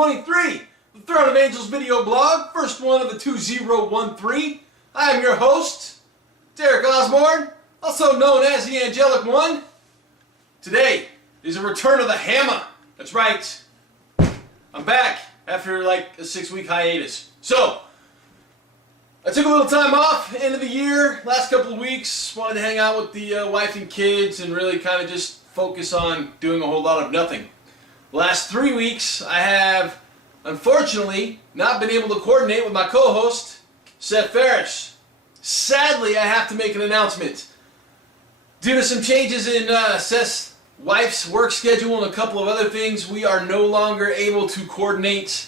23, the Throne of Angels video blog, first one of the 2013. I am your host, Derek Osborne, also known as the Angelic One. Today is a return of the hammer. That's right. I'm back after like a 6-week hiatus. So, I took a little time off, end of the year, last couple of weeks, wanted to hang out with the wife and kids and really kind of just focus on doing a whole lot of nothing. The last 3 weeks, I have, unfortunately, not been able to coordinate with my co-host, Seth Ferris. Sadly, I have to make an announcement. Due to some changes in Seth's wife's work schedule and a couple of other things, we are no longer able to coordinate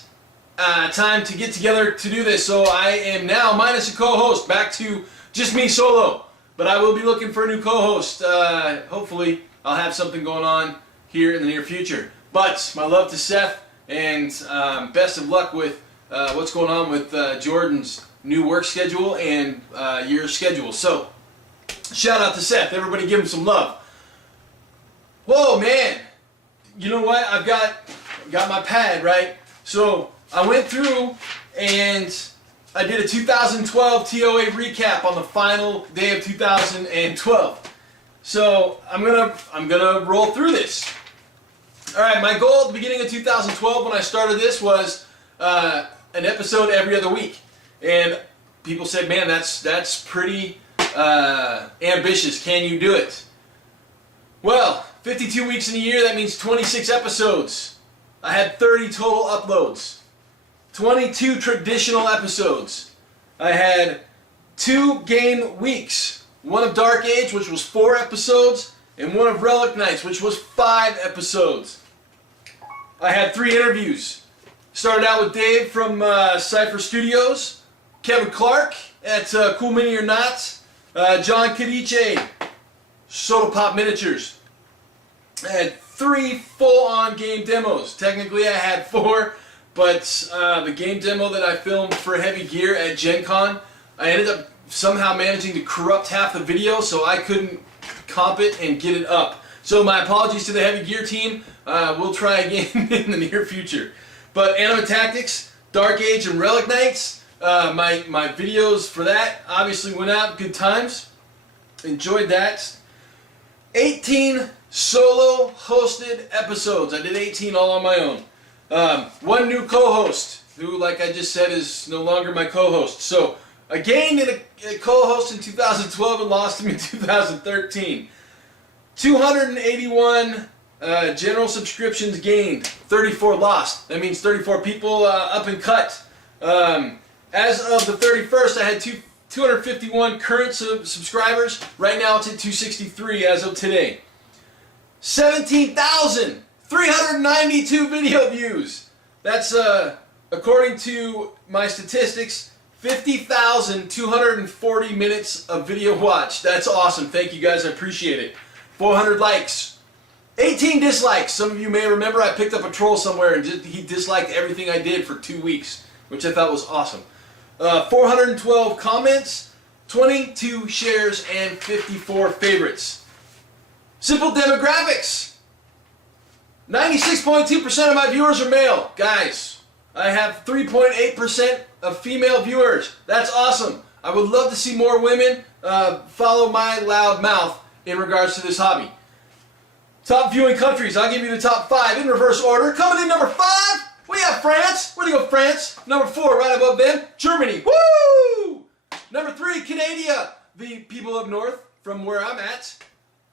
time to get together to do this. So I am now, minus a co-host, back to just me solo. But I will be looking for a new co-host. Hopefully, I'll have something going on here in the near future. But my love to Seth, and best of luck with what's going on with Jordan's new work schedule and your schedule. So, shout out to Seth. Everybody give him some love. Whoa, man. You know what? I've got my pad, right? So, I went through and I did a 2012 TOA recap on the final day of 2012. So, I'm gonna roll through this. Alright, my goal at the beginning of 2012 when I started this was an episode every other week. And people said, man, that's pretty ambitious. Can you do it? Well, 52 weeks in a year, that means 26 episodes. I had 30 total uploads. 22 traditional episodes. I had 2 game weeks. One of Dark Age, which was 4 episodes, and one of Relic Knights, which was 5 episodes. I had 3 interviews. Started out with Dave from Cypher Studios, Kevin Clark at Cool Mini or Not, John Cadice, Soda Pop Miniatures. I had 3 full-on game demos. Technically I had 4, but the game demo that I filmed for Heavy Gear at Gen Con, I ended up somehow managing to corrupt half the video, so I couldn't comp it and get it up. So my apologies to the Heavy Gear team. We'll try again in the near future. But Anima Tactics, Dark Age, and Relic Knights, my videos for that obviously went out. Good times. Enjoyed that. 18 solo hosted episodes. I did 18 all on my own. 1 new co-host, who, like I just said, is no longer my co-host. So I gained a co-host in 2012 and lost him in 2013. 281 general subscriptions gained, 34 lost. That means 34 people up and cut. As of the 31st, I had 251 current subscribers. Right now it's at 263 as of today. 17,392 video views. That's, according to my statistics, 50,240 minutes of video watched. That's awesome. Thank you guys. I appreciate it. 400 likes. 18 dislikes. Some of you may remember I picked up a troll somewhere and he disliked everything I did for 2 weeks, which I thought was awesome. 412 comments, 22 shares, and 54 favorites. Simple demographics. 96.2% of my viewers are male. Guys, I have 3.8% of female viewers. That's awesome. I would love to see more women follow my loud mouth in regards to this hobby. Top viewing countries. I'll give you the top 5 in reverse order. Coming in number 5, we have France. Where do you go, France? Number 4, right above them, Germany. Woo! Number 3, Canada, the people up north from where I'm at.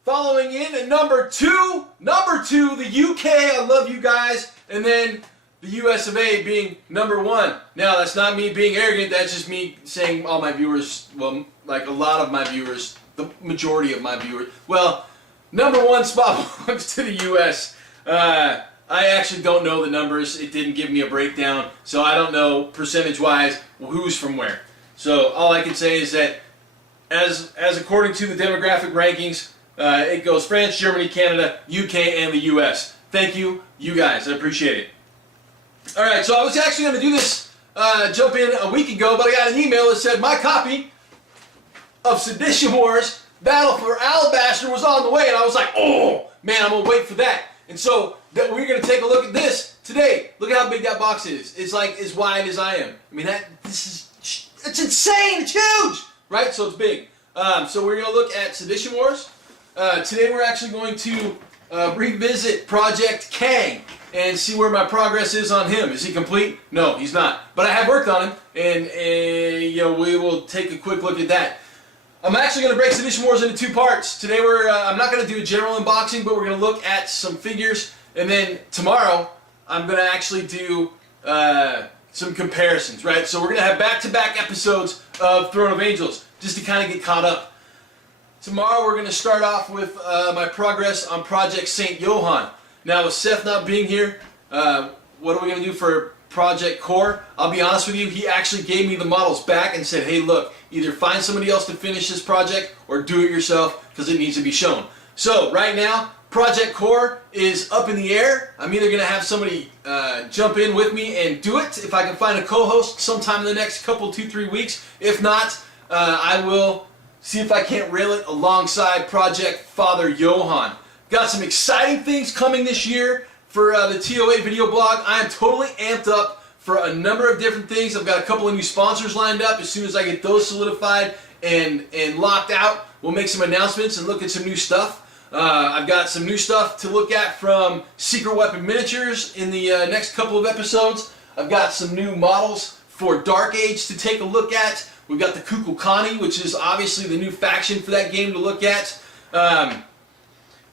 Following in at number 2, the UK. I love you guys. And then the US of A being number 1. Now, that's not me being arrogant. That's just me saying all my viewers, well, like a lot of my viewers, the majority of my viewers. Well, number 1 spot belongs to the US. I actually don't know the numbers. It didn't give me a breakdown, so I don't know percentage-wise who's from where. So all I can say is that as according to the demographic rankings, it goes France, Germany, Canada, UK, and the US. Thank you, you guys. I appreciate it. Alright, so I was actually going to do this, jump in a week ago, but I got an email that said my copy of Sedition Wars Battle for Alabaster was on the way, and I was like, oh, man, I'm going to wait for that. And so that we're going to take a look at this today. Look at how big that box is. It's like as wide as I am. I mean, it's insane. It's huge, right? So it's big. So we're going to look at Sedition Wars. Today we're actually going to revisit Project Kang and see where my progress is on him. Is he complete? No, he's not. But I have worked on him, and you know, we will take a quick look at that. I'm actually going to break Sedition Wars into two parts. Today I'm not going to do a general unboxing, but we're going to look at some figures, and then tomorrow I'm going to actually do some comparisons, right? So we're going to have back-to-back episodes of Throne of Angels, just to kind of get caught up. Tomorrow we're going to start off with my progress on Project St. Johann. Now with Seth not being here, what are we going to do for Project Core? I'll be honest with you, he actually gave me the models back and said, hey look, either find somebody else to finish this project or do it yourself because it needs to be shown. So right now, Project Core is up in the air. I'm either going to have somebody jump in with me and do it, if I can find a co-host sometime in the next couple, 2-3 weeks. If not, I will see if I can't rail it alongside Project Father Johann. Got some exciting things coming this year for the TOA video blog. I am totally amped up for a number of different things. I've got a couple of new sponsors lined up. As soon as I get those solidified and locked out, we'll make some announcements and look at some new stuff. I've got some new stuff to look at from Secret Weapon Miniatures in the next couple of episodes. I've got some new models for Dark Age to take a look at. We've got the Kukulkani, which is obviously the new faction for that game to look at.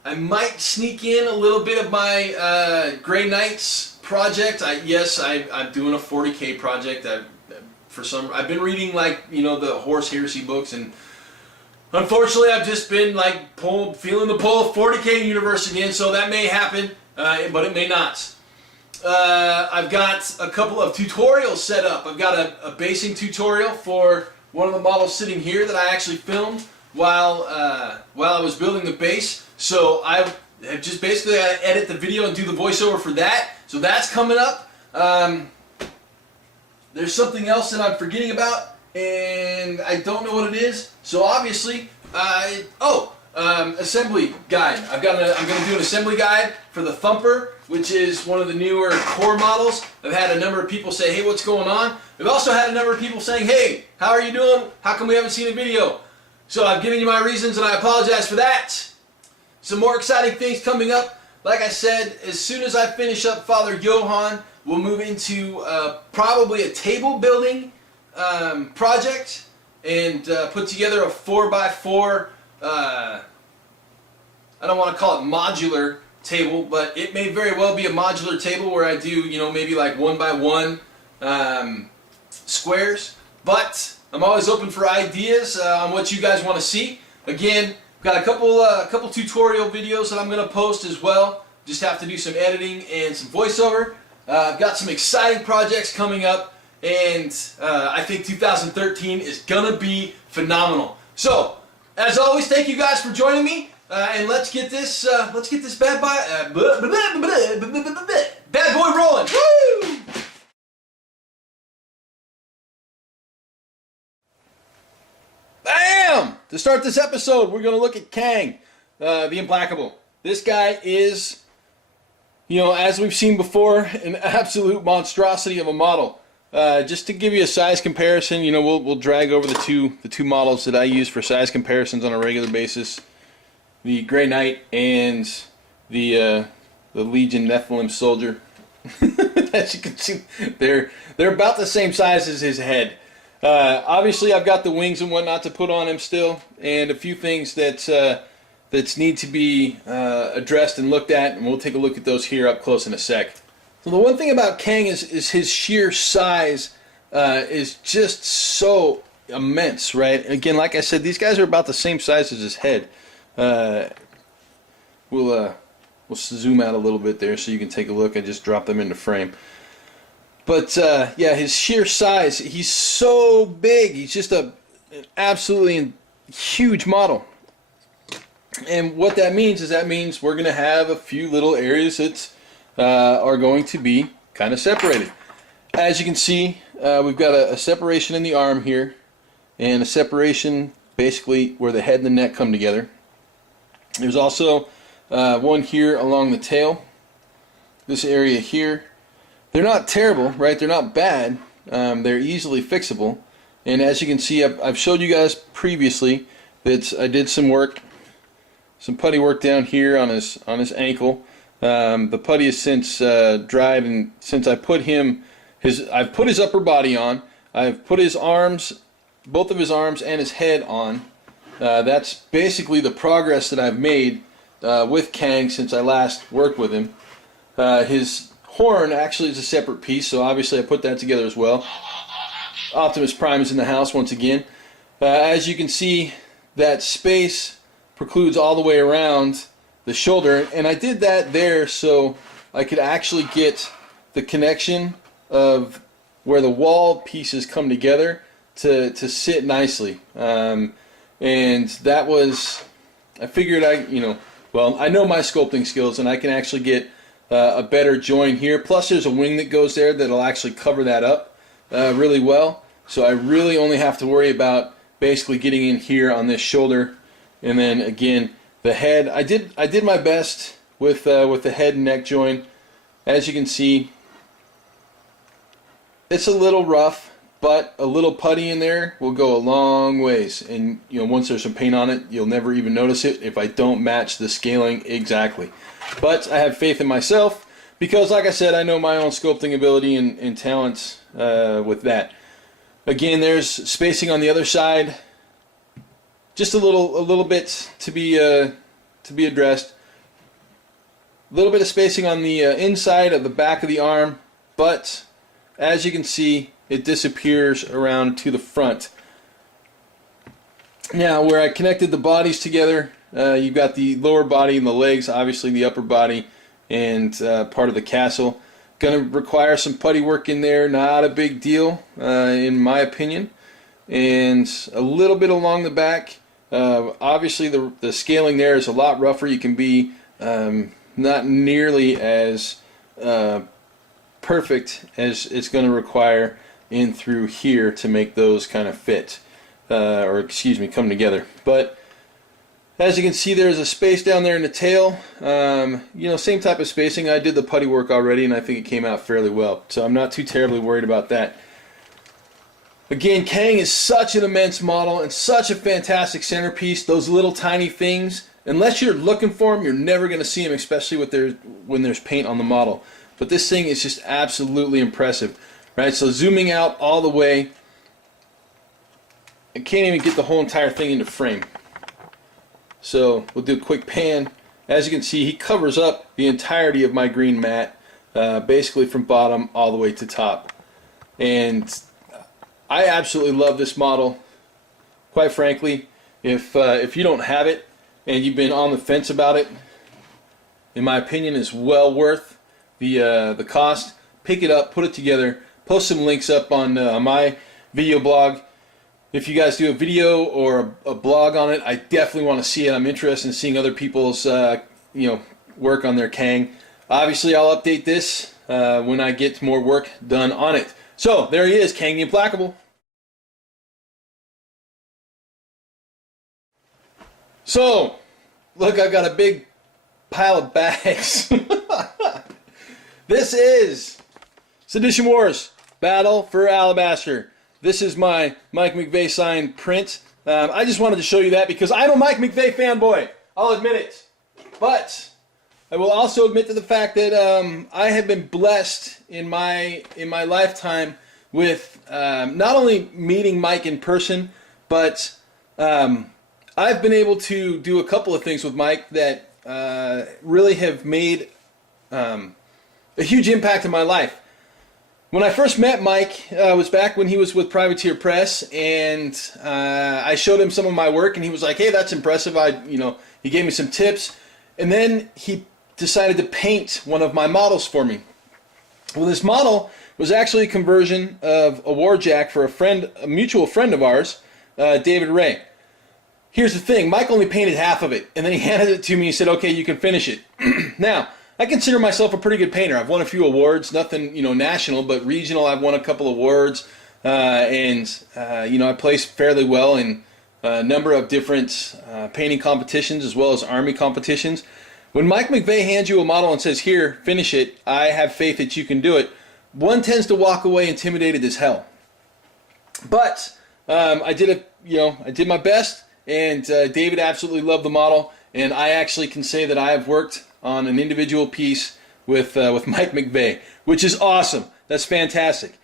I might sneak in a little bit of my Grey Knights project. I'm doing a 40K project. I've been reading, like, you know, the Horse Heresy books, and unfortunately I've just been like feeling the pull of 40K universe again. So that may happen, but it may not. I've got a couple of tutorials set up. I've got a basing tutorial for one of the models sitting here that I actually filmed while I was building the base. So I have just basically got to edit the video and do the voiceover for that. So that's coming up. There's something else that I'm forgetting about, and I don't know what it is. So obviously, assembly guide. I'm going to do an assembly guide for the Thumper, which is one of the newer core models. I've had a number of people say, hey, what's going on? We've also had a number of people saying, hey, how are you doing? How come we haven't seen a video? So I've given you my reasons, and I apologize for that. Some more exciting things coming up. Like I said, as soon as I finish up Father Johann, we'll move into probably a table building project and put together a 4x4, I don't want to call it modular table, but it may very well be a modular table where I do, you know, maybe like 1x1 squares. But I'm always open for ideas on what you guys want to see. Again, got a couple tutorial videos that I'm going to post as well. Just have to do some editing and some voiceover. I've got some exciting projects coming up, and I think 2013 is going to be phenomenal. So, as always, thank you guys for joining me, and let's get this bad boy rolling. Woo! Bam! To start this episode, we're going to look at Kang the Implacable. This guy is, you know, as we've seen before, an absolute monstrosity of a model. Just to give you a size comparison, you know, we'll drag over the two models that I use for size comparisons on a regular basis: the Grey Knight and the Legion Nephilim Soldier. As you can see, they're about the same size as his head. Obviously, I've got the wings and whatnot to put on him still, and a few things that need to be addressed and looked at, and we'll take a look at those here up close in a sec. So the one thing about Kang is his sheer size is just so immense, right? Again, like I said, these guys are about the same size as his head. We'll zoom out a little bit there so you can take a look. I just dropped them into frame. But yeah, his sheer size, he's so big. He's just an absolutely huge model. And what that means is we're going to have a few little areas that are going to be kind of separated. As you can see, we've got a separation in the arm here, and a separation basically where the head and the neck come together. There's also one here along the tail, this area here. They're not terrible, right? They're not bad. They're easily fixable. And as you can see, I've showed you guys previously that I did some work, some putty work down here on his ankle. The putty has since dried, and since I've put his upper body on, I've put his arms, both of his arms and his head on. That's basically the progress that I've made with Kang since I last worked with him. His horn actually is a separate piece, so obviously I put that together as well. Optimus Prime is in the house once again. As you can see, that space precludes all the way around the shoulder, and I did that there so I could actually get the connection of where the wall pieces come together to sit nicely. And that was, I figured well, I know my sculpting skills, and I can actually get a better join here. Plus there's a wing that goes there that'll actually cover that up really well. So I really only have to worry about basically getting in here on this shoulder, and then again the head. I did my best with the head and neck joint. As you can see, it's a little rough, but a little putty in there will go a long ways. And once there's some paint on it, you'll never even notice it if I don't match the scaling exactly. But I have faith in myself because, like I said, I know my own sculpting ability and talents with that. Again, there's spacing on the other side, just a little bit to be addressed. A little bit of spacing on the inside of the back of the arm, but as you can see, it disappears around to the front. Now, where I connected the bodies together, you've got the lower body and the legs, obviously the upper body and part of the castle. Going to require some putty work in there, not a big deal in my opinion. And a little bit along the back. Obviously the scaling there is a lot rougher. You can be not nearly as perfect as it's going to require in through here to make those kind of fit, or excuse me, come together. But as you can see, there's a space down there in the tail. Same type of spacing. I did the putty work already, and I think it came out fairly well. So I'm not too terribly worried about that. Again, Kang is such an immense model and such a fantastic centerpiece. Those little tiny things, unless you're looking for them, you're never going to see them, especially when there's paint on the model. But this thing is just absolutely impressive. Right, so zooming out all the way, I can't even get the whole entire thing into frame. So we'll do a quick pan. As you can see, he covers up the entirety of my green mat, basically from bottom all the way to top. And I absolutely love this model. Quite frankly, if you don't have it and you've been on the fence about it, in my opinion, it's well worth the cost. Pick it up, put it together. Post some links up on my video blog. If you guys do a video or a blog on it, I definitely want to see it. I'm interested in seeing other people's work on their Kang. Obviously, I'll update this when I get more work done on it. So there he is, Kang the Implacable. So look, I've got a big pile of bags. This is Sedition Wars Battle for Alabaster. This is my Mike McVeigh signed print. I just wanted to show you that because I'm a Mike McVeigh fanboy. I'll admit it. But I will also admit to the fact that I have been blessed in my lifetime with not only meeting Mike in person, but I've been able to do a couple of things with Mike that really have made a huge impact in my life. When I first met Mike, was back when he was with Privateer Press, and I showed him some of my work, and he was like, "Hey, that's impressive." He gave me some tips, and then he decided to paint one of my models for me. Well, this model was actually a conversion of a Warjack for a mutual friend of ours, David Ray. Here's the thing: Mike only painted half of it, and then he handed it to me and said, "Okay, you can finish it." Now, I consider myself a pretty good painter. I've won a few awards, nothing national, but regional. I've won a couple awards, and I placed fairly well in a number of different painting competitions as well as army competitions. when Mike McVeigh hands you a model and says, here, finish it, I have faith that you can do it, one tends to walk away intimidated as hell. But I did my best, and David absolutely loved the model, and I actually can say that I have worked on an individual piece with Mike McVeigh, which is awesome. That's fantastic.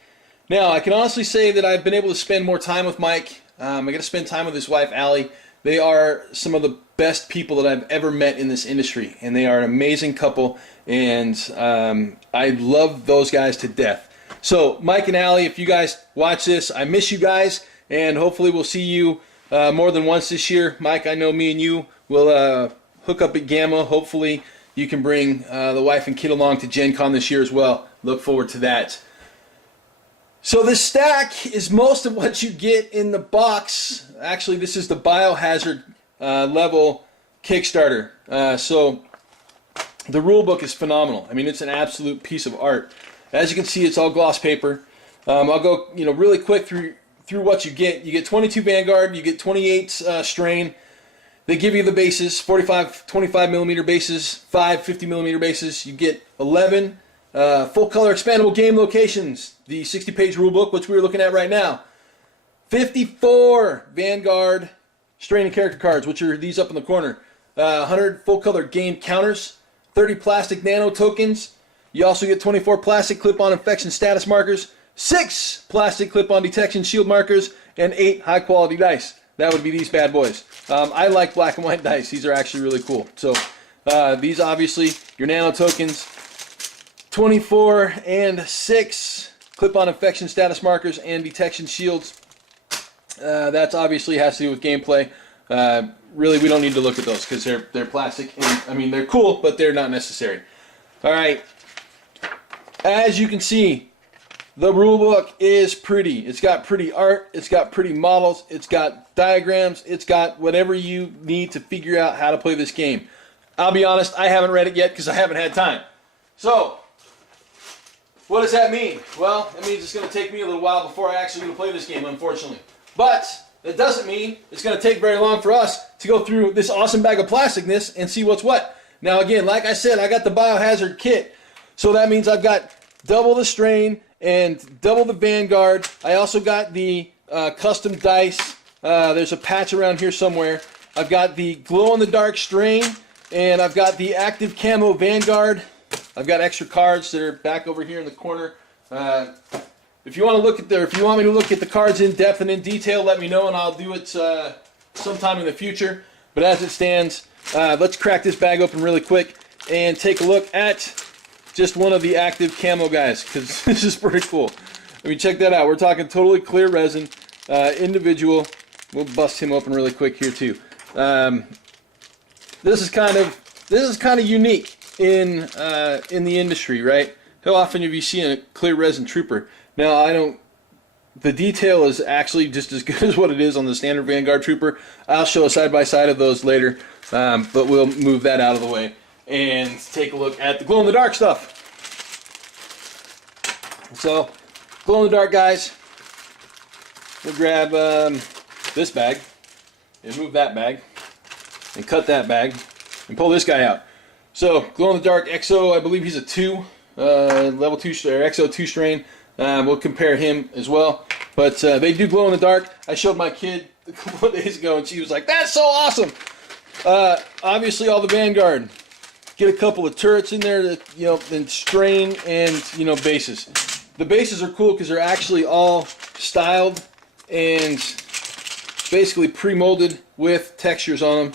Now, I can honestly say that I've been able to spend more time with Mike. I got to spend time with his wife, Allie. They are some of the best people that I've ever met in this industry, and they are an amazing couple, and I love those guys to death. So, Mike and Allie, if you guys watch this, I miss you guys, and hopefully we'll see you more than once this year. Mike, I know me and you will hook up at Gamma. Hopefully you can bring the wife and kid along to Gen Con this year as well. Look forward to that. So this stack is most of what you get in the box. Actually, this is the Biohazard level Kickstarter. So the rule book is phenomenal. I mean, it's an absolute piece of art. As you can see, it's all gloss paper. I'll go really quick through what you get. You get 22 Vanguard, you get 28 strain. They give you the bases, 45, 25 millimeter bases, 5 50 millimeter bases. You get 11 full color expandable game locations, the 60-page rulebook, which we're looking at right now. 54 Vanguard strain and character cards, which are these up in the corner. 100 full color game counters, 30 plastic nano tokens. You also get 24 plastic clip-on infection status markers, 6 plastic clip-on detection shield markers, and 8 high-quality dice. That would be these bad boys. I like black and white dice. These are actually really cool. So these obviously, your nano tokens, 24 and 6 clip-on infection status markers and detection shields. That's obviously has to do with gameplay. Really, we don't need to look at those because they're plastic. And, I mean, they're cool, but they're not necessary. All right. As you can see, the rulebook is pretty. It's got pretty art. It's got pretty models. It's got diagrams. It's got whatever you need to figure out how to play this game. I'll be honest, I haven't read it yet because I haven't had time. So, what does that mean? Well, it means it's going to take me a little while before I actually going to play this game, unfortunately. But that doesn't mean it's going to take very long for us to go through this awesome bag of plasticness and see what's what. Now, again, like I said, I got the Biohazard kit. So that means I've got double the strain and double the Vanguard. I also got the custom dice. There's a patch around here somewhere. I've got the glow-in-the-dark strain, and I've got the active camo Vanguard. I've got extra cards that are back over here in the corner. If you want to look at if you want me to look at the cards in depth and in detail, let me know, and I'll do it sometime in the future. But as it stands, let's crack this bag open really quick and take a look at just one of the active camo guys, because this is pretty cool. I mean, check that out. We're talking totally clear resin, individual. We'll bust him open really quick here too. This is kind of unique in the industry, right? How often have you seen a clear resin trooper? Now, the detail is actually just as good as what it is on the standard Vanguard trooper. I'll show a side-by-side of those later, but we'll move that out of the way and take a look at the glow-in-the-dark stuff. So, glow-in-the-dark guys, we'll grab this bag and move that bag and cut that bag and pull this guy out. So, glow-in-the-dark EXO, I believe he's a 2, level 2, or EXO 2 strain. We'll compare him as well. But they do glow in the dark. I showed my kid a couple of days ago and she was like, that's so awesome! Obviously all the Vanguard. Get a couple of turrets in there that, and strain and, bases. The bases are cool because they're actually all styled and basically pre-molded with textures on them.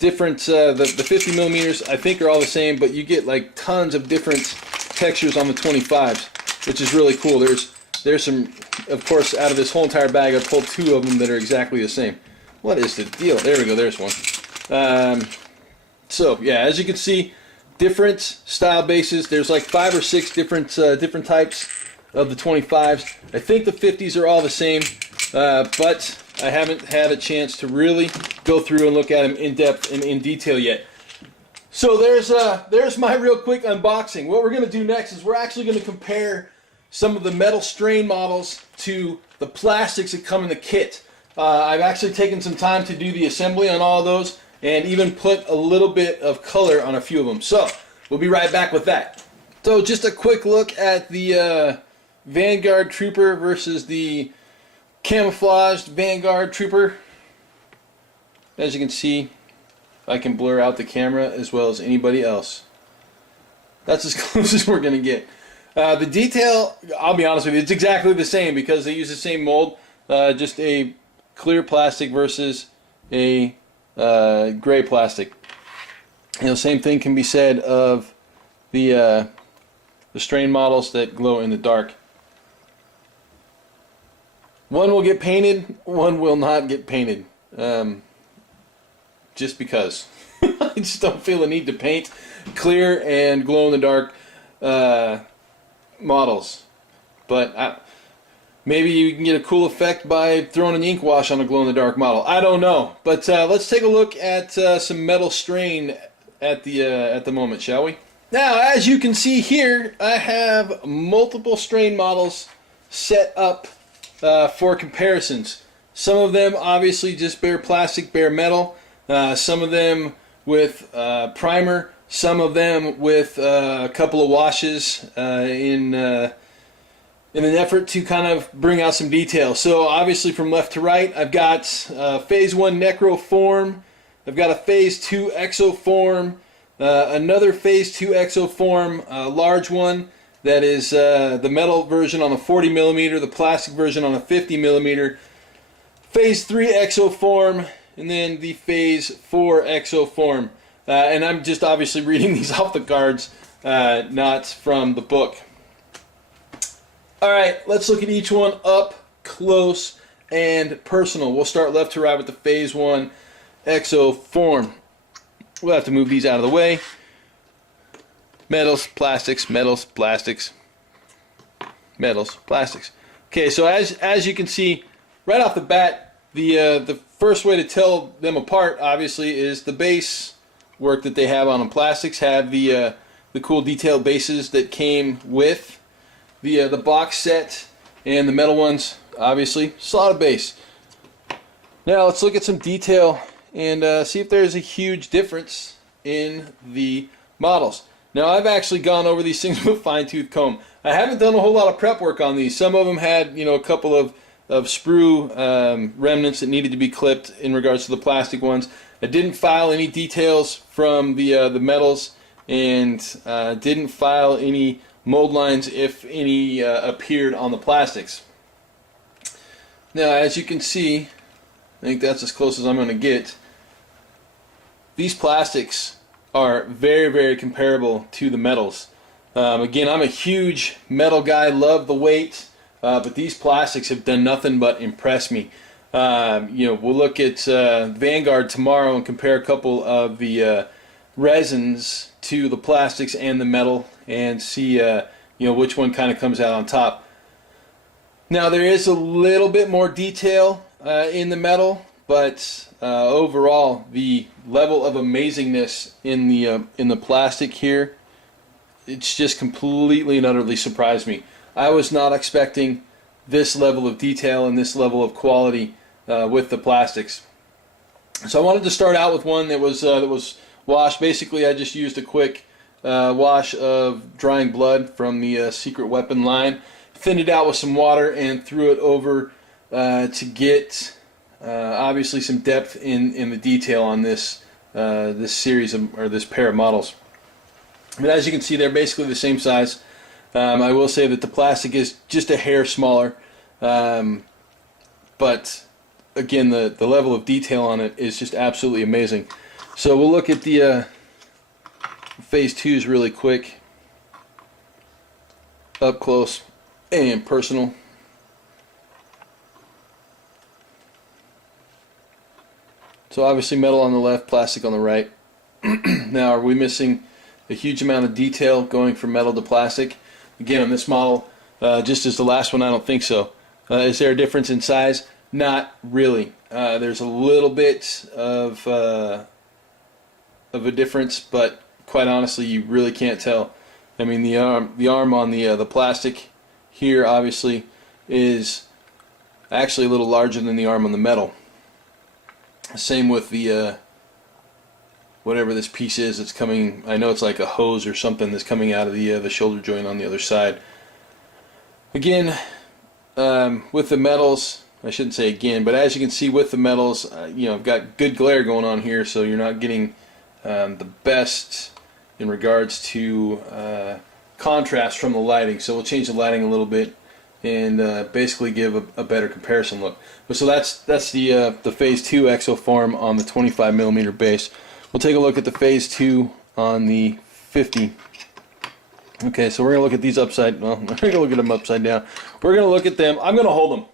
Different, the 50 millimeters I think are all the same, but you get like tons of different textures on the 25s, which is really cool. There's some, of course, out of this whole entire bag, I pulled 2 of them that are exactly the same. What is the deal? There we go, there's one. So yeah, as you can see, different style bases. There's like 5 or 6 different types of the 25s. I think the 50s are all the same, but I haven't had a chance to really go through and look at them in depth and in detail yet. So there's my real quick unboxing. What we're going to do next is we're actually going to compare some of the metal strain models to the plastics that come in the kit. I've actually taken some time to do the assembly on all of those, and even put a little bit of color on a few of them. So we'll be right back with that. So just a quick look at the Vanguard Trooper versus the camouflaged Vanguard Trooper. As you can see, I can blur out the camera as well as anybody else. That's as close as we're going to get. The detail, I'll be honest with you, it's exactly the same because they use the same mold. Just a clear plastic versus a gray plastic. You know, same thing can be said of the strain models that glow in the dark. One will get painted, one will not get painted. Just because. I just don't feel the need to paint clear and glow in the dark models. But maybe you can get a cool effect by throwing an ink wash on a glow in the dark model. I don't know. But let's take a look at some metal strain at the moment, shall we? Now, as you can see here, I have multiple strain models set up for comparisons. Some of them obviously just bare plastic, bare metal. Some of them with primer. Some of them with a couple of washes in an effort to kind of bring out some detail. So obviously from left to right, I've got Phase 1 Necroform. I've got a Phase 2 Exoform. Another Phase 2 Exoform, a large one that is the metal version on a 40mm, the plastic version on a 50mm. Phase 3 Exoform, and then the Phase 4 Exoform. And I'm just obviously reading these off the cards, not from the book. Alright, let's look at each one up close and personal. We'll start left to right with the Phase 1 Exoform. We'll have to move these out of the way. Metals, plastics, metals, plastics, metals, plastics. Okay, so as you can see, right off the bat, the first way to tell them apart, obviously, is the base work that they have on them. Plastics have the cool detailed bases that came with the box set, and the metal ones, obviously, solid base. Now let's look at some detail and see if there's a huge difference in the models. Now I've actually gone over these things with a fine-tooth comb. I haven't done a whole lot of prep work on these. Some of them had, you know, a couple of sprue remnants that needed to be clipped in regards to the plastic ones. I didn't file any details from the metals, and didn't file any mold lines, if any appeared on the plastics. Now as you can see, I think that's as close as I'm going to get. These plastics are very, very comparable to the metals. Again, I'm a huge metal guy, love the weight, but these plastics have done nothing but impress me. You know, we'll look at Vanguard tomorrow and compare a couple of the resins to the plastics and the metal, and see you know, which one kind of comes out on top. Now there is a little bit more detail in the metal, but overall the level of amazingness in the plastic here, it's just completely and utterly surprised me. I was not expecting this level of detail and this level of quality with the plastics. So I wanted to start out with one that was washed. Basically, I just used a quick wash of drying blood from the Secret Weapon line, thinned it out with some water, and threw it over to get obviously some depth in the detail on this this series of, or this pair of models. But as you can see, they're basically the same size. I will say that the plastic is just a hair smaller, but again, the level of detail on it is just absolutely amazing. So we'll look at the Phase 2s really quick, up close and personal. So obviously metal on the left, plastic on the right. Now, are we missing a huge amount of detail going from metal to plastic? Again, on this model, just as the last one, I don't think so. Is there a difference in size? Not really. There's a little bit of a difference, but quite honestly, you really can't tell. I mean, the arm on the plastic here obviously is actually a little larger than the arm on the metal. Same with the whatever this piece is that's coming. I know it's like a hose or something that's coming out of the shoulder joint on the other side. Again, with the metals, I shouldn't say again, but as you can see with the metals, you know, I've got good glare going on here, so you're not getting the best in regards to contrast from the lighting. So we'll change the lighting a little bit and basically give a better comparison look. But so that's the Phase 2 exoform on the 25mm base. We'll take a look at the Phase 2 on the 50. Okay, so we're going to look at these upside, well, we're going to look at them upside down. We're going to look at them, I'm going to hold them.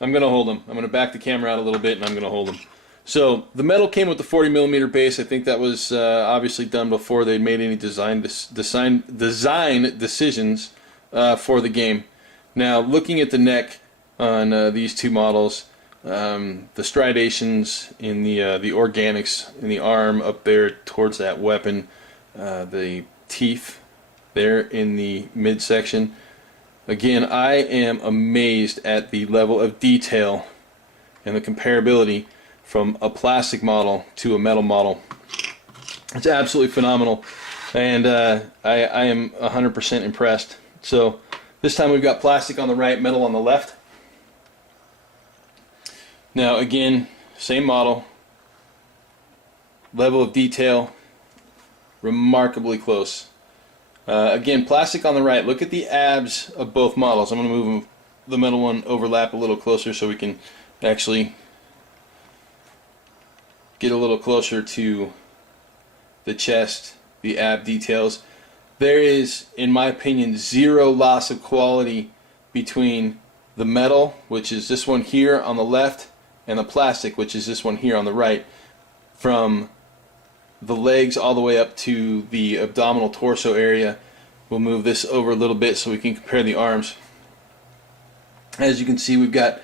I'm going to back the camera out a little bit and I'm going to hold them. So the metal came with the 40mm base. I think that was obviously done before they made any design decisions for the game. Now, looking at the neck on these two models, the striations in the organics in the arm up there towards that weapon, the teeth there in the midsection. Again, I am amazed at the level of detail and the comparability from a plastic model to a metal model. It's absolutely phenomenal, and I am 100% impressed. So this time we've got plastic on the right, metal on the left. Now again, same model, level of detail, remarkably close. Again, plastic on the right. Look at the abs of both models. I'm going to move the metal one overlap a little closer so we can actually get a little closer to the chest, the ab details. There is, in my opinion, zero loss of quality between the metal, which is this one here on the left, and the plastic, which is this one here on the right, from the legs all the way up to the abdominal torso area. We'll move this over a little bit so we can compare the arms. As you can see, we've got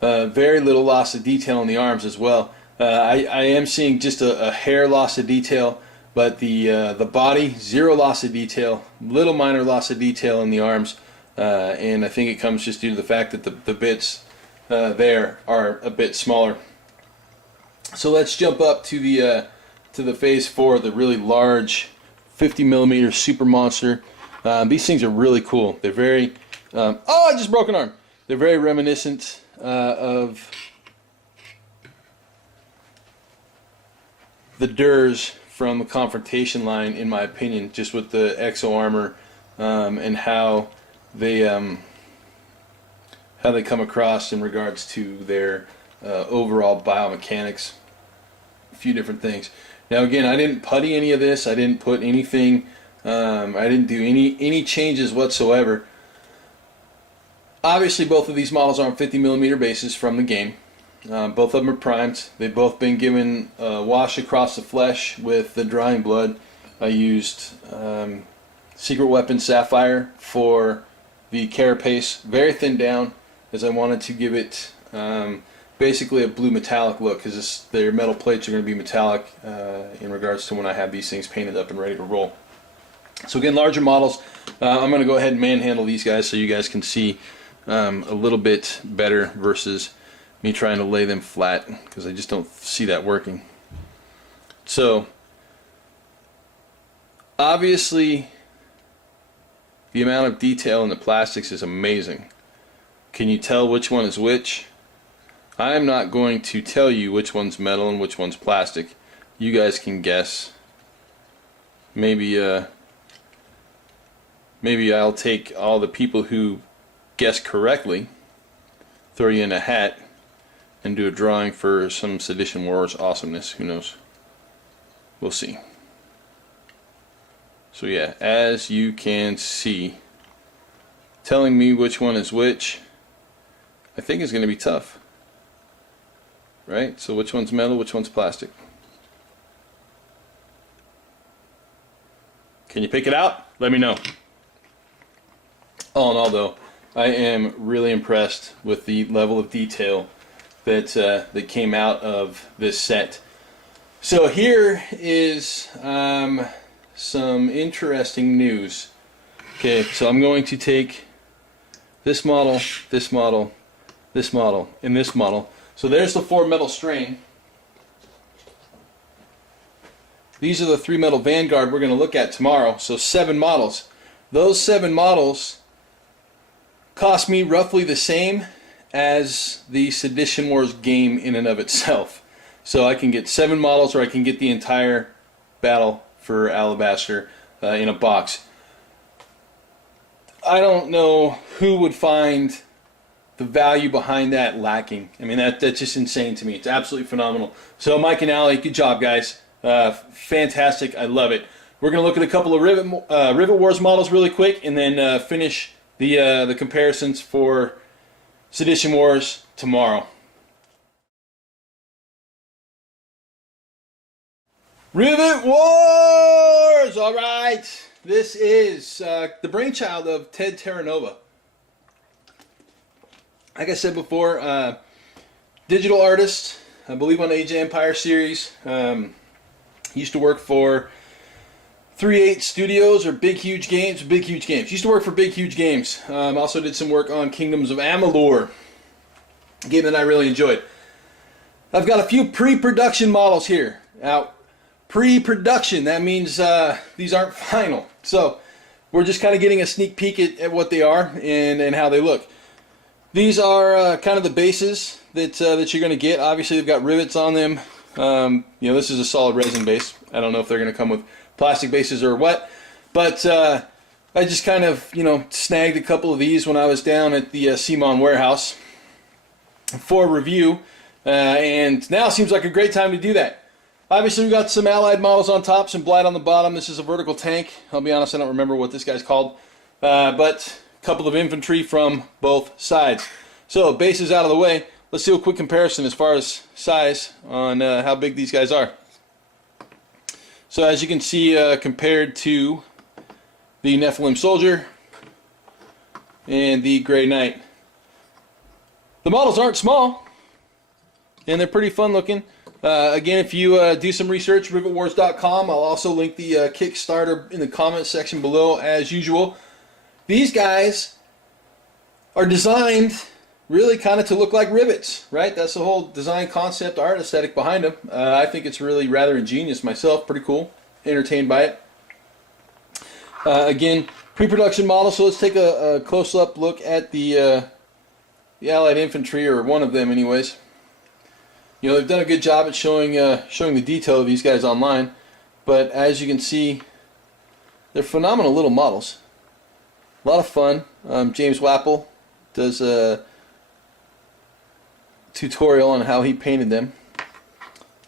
very little loss of detail in the arms as well. I am seeing just a hair loss of detail, but the body, zero loss of detail, little minor loss of detail in the arms, and I think it comes just due to the fact that the bits there are a bit smaller. So let's jump up to the Phase 4, the really large 50mm super monster. These things are really cool. They're very oh, I just broke an arm. They're very reminiscent of the Durs from the Confrontation line, in my opinion, just with the exo armor and how they come across in regards to their overall biomechanics. A few different things. Now again, I didn't putty any of this. I didn't put anything. I didn't do any changes whatsoever. Obviously, both of these models are on 50mm bases from the game. Both of them are primed. They've both been given a wash across the flesh with the drying blood. I used Secret Weapon Sapphire for the carapace, very thin down, as I wanted to give it basically a blue metallic look, because their metal plates are going to be metallic in regards to when I have these things painted up and ready to roll. So again, larger models. I'm going to go ahead and manhandle these guys so you guys can see a little bit better versus me trying to lay them flat, because I just don't see that working. So obviously the amount of detail in the plastics is amazing. Can you tell which one is which? I am not going to tell you which one's metal and which one's plastic. You guys can guess. Maybe I'll take all the people who guess correctly, throw you in a hat, and do a drawing for some Sedition Wars awesomeness. Who knows? We'll see. So yeah, as you can see, telling me which one is which, I think is going to be tough. Right? So which one's metal, which one's plastic? Can you pick it out? Let me know. All in all though, I am really impressed with the level of detail that came out of this set. So here is some interesting news. Okay, so I'm going to take this model, this model, this model, and this model. So there's the 4 metal strain. These are the 3 metal Vanguard we're going to look at tomorrow. So 7 models. Those 7 models cost me roughly the same as the Sedition Wars game in and of itself. So I can get 7 models, or I can get the entire battle for Alabaster in a box. I don't know who would find the value behind that lacking. I mean, that's just insane to me. It's absolutely phenomenal. So Mike and Allie, good job, guys. Fantastic. I love it. We're going to look at a couple of Rivet Wars models really quick, and then finish the comparisons for Sedition Wars tomorrow. Rivet Wars! Alright, this is the brainchild of Ted Terranova. Like I said before, digital artist, I believe on Age of Empire series. Used to work for 3/8 Studios, or Big Huge Games. Used to work for Big Huge Games. Also did some work on Kingdoms of Amalur, a game that I really enjoyed. I've got a few pre-production models here out. Pre-production, that means these aren't final. So we're just kind of getting a sneak peek at what they are and how they look. These are kind of the bases that you're going to get. Obviously they've got rivets on them. You know, this is a solid resin base. I don't know if they're going to come with plastic bases or what, but I just kind of, you know, snagged a couple of these when I was down at the CMON warehouse for review, and now seems like a great time to do that. Obviously we've got some allied models on top, some blight on the bottom. This is a vertical tank. I'll be honest, I don't remember what this guy's called, but a couple of infantry from both sides. So bases out of the way. Let's do a quick comparison as far as size on how big these guys are. So as you can see, compared to the Nephilim Soldier and the Grey Knight, the models aren't small, and they're pretty fun looking. Again, if you do some research, rivetwars.com. I'll also link the Kickstarter in the comments section below as usual. These guys are designed really kind of to look like rivets, right? That's the whole design concept, art aesthetic behind them. I think it's really rather ingenious myself, pretty cool, entertained by it. Again, pre-production model, so let's take a close-up look at the Allied infantry, or one of them anyways. You know, they've done a good job at showing the detail of these guys online, but as you can see, they're phenomenal little models. A lot of fun. James Wapple does a tutorial on how he painted them.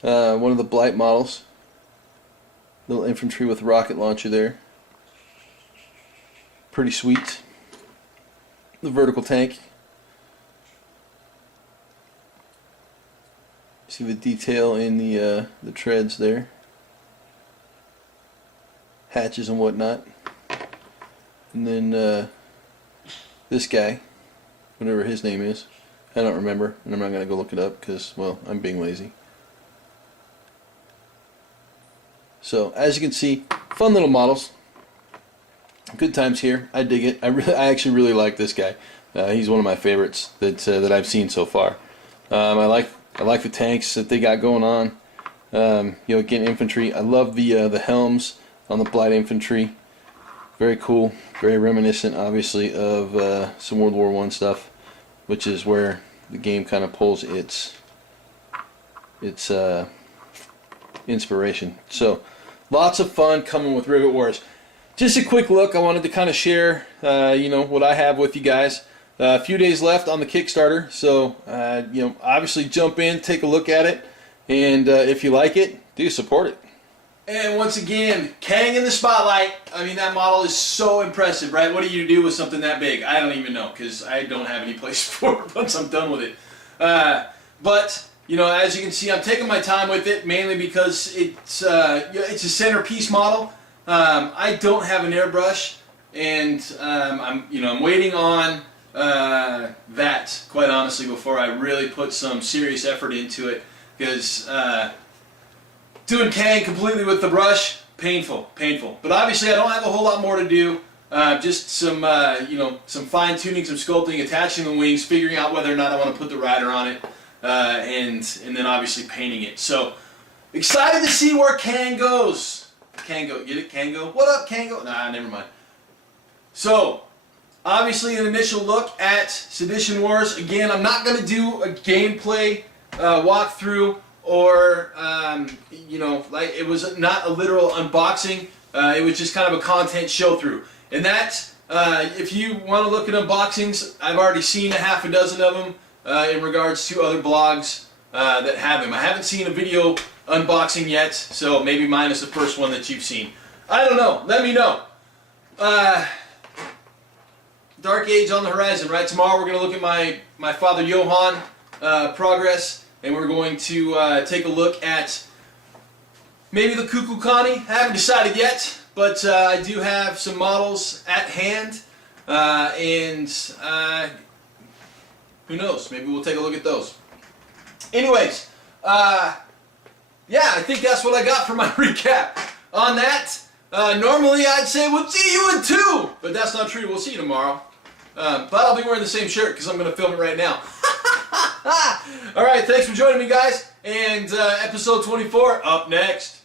One of the blight models, little infantry with rocket launcher there. Pretty sweet. The vertical tank. See the detail in the treads there. Hatches and whatnot. And then this guy, whatever his name is, I don't remember, and I'm not going to go look it up because, well, I'm being lazy. So as you can see, fun little models. Good times here. I dig it. I actually really like this guy. He's one of my favorites that I've seen so far. I like the tanks that they got going on. You know, again, infantry. I love the helms on the blight infantry. Very cool. Very reminiscent, obviously, of some World War I stuff, which is where the game kind of pulls its inspiration. So, lots of fun coming with Rivet Wars. Just a quick look. I wanted to kind of share, you know, what I have with you guys. A few days left on the Kickstarter, so you know, obviously jump in, take a look at it, and if you like it, do support it. And once again, Kang in the spotlight. I mean, that model is so impressive, right? What do you do with something that big? I don't even know, because I don't have any place for it once I'm done with it. But you know, as you can see, I'm taking my time with it, mainly because it's a centerpiece model. I don't have an airbrush, and I'm waiting on that, quite honestly, before I really put some serious effort into it, because doing Kang completely with the brush, painful. But obviously I don't have a whole lot more to do. Just some some fine tuning, some sculpting, attaching the wings, figuring out whether or not I want to put the rider on it, and then obviously painting it. So Excited to see where Kang goes. Kango, get it? Kango? What up, Kango? Nah, never mind. So, obviously an initial look at Sedition Wars. Again, I'm not going to do a gameplay walkthrough or, you know, like it was not a literal unboxing. It was just kind of a content show through. And that, if you want to look at unboxings, I've already seen a half a dozen of them in regards to other blogs that have them. I haven't seen a video unboxing yet, so maybe mine is the first one that you've seen. I don't know. Let me know. Dark Age on the horizon, right? Tomorrow we're going to look at my father Johann progress, and we're going to take a look at maybe the Kukulkani. I haven't decided yet, but I do have some models at hand, and who knows? Maybe we'll take a look at those. Anyways, yeah, I think that's what I got for my recap. On that, normally I'd say we'll see you in 2, but that's not true. We'll see you tomorrow. But I'll be wearing the same shirt because I'm going to film it right now. Alright, thanks for joining me, guys. And episode 24 up next.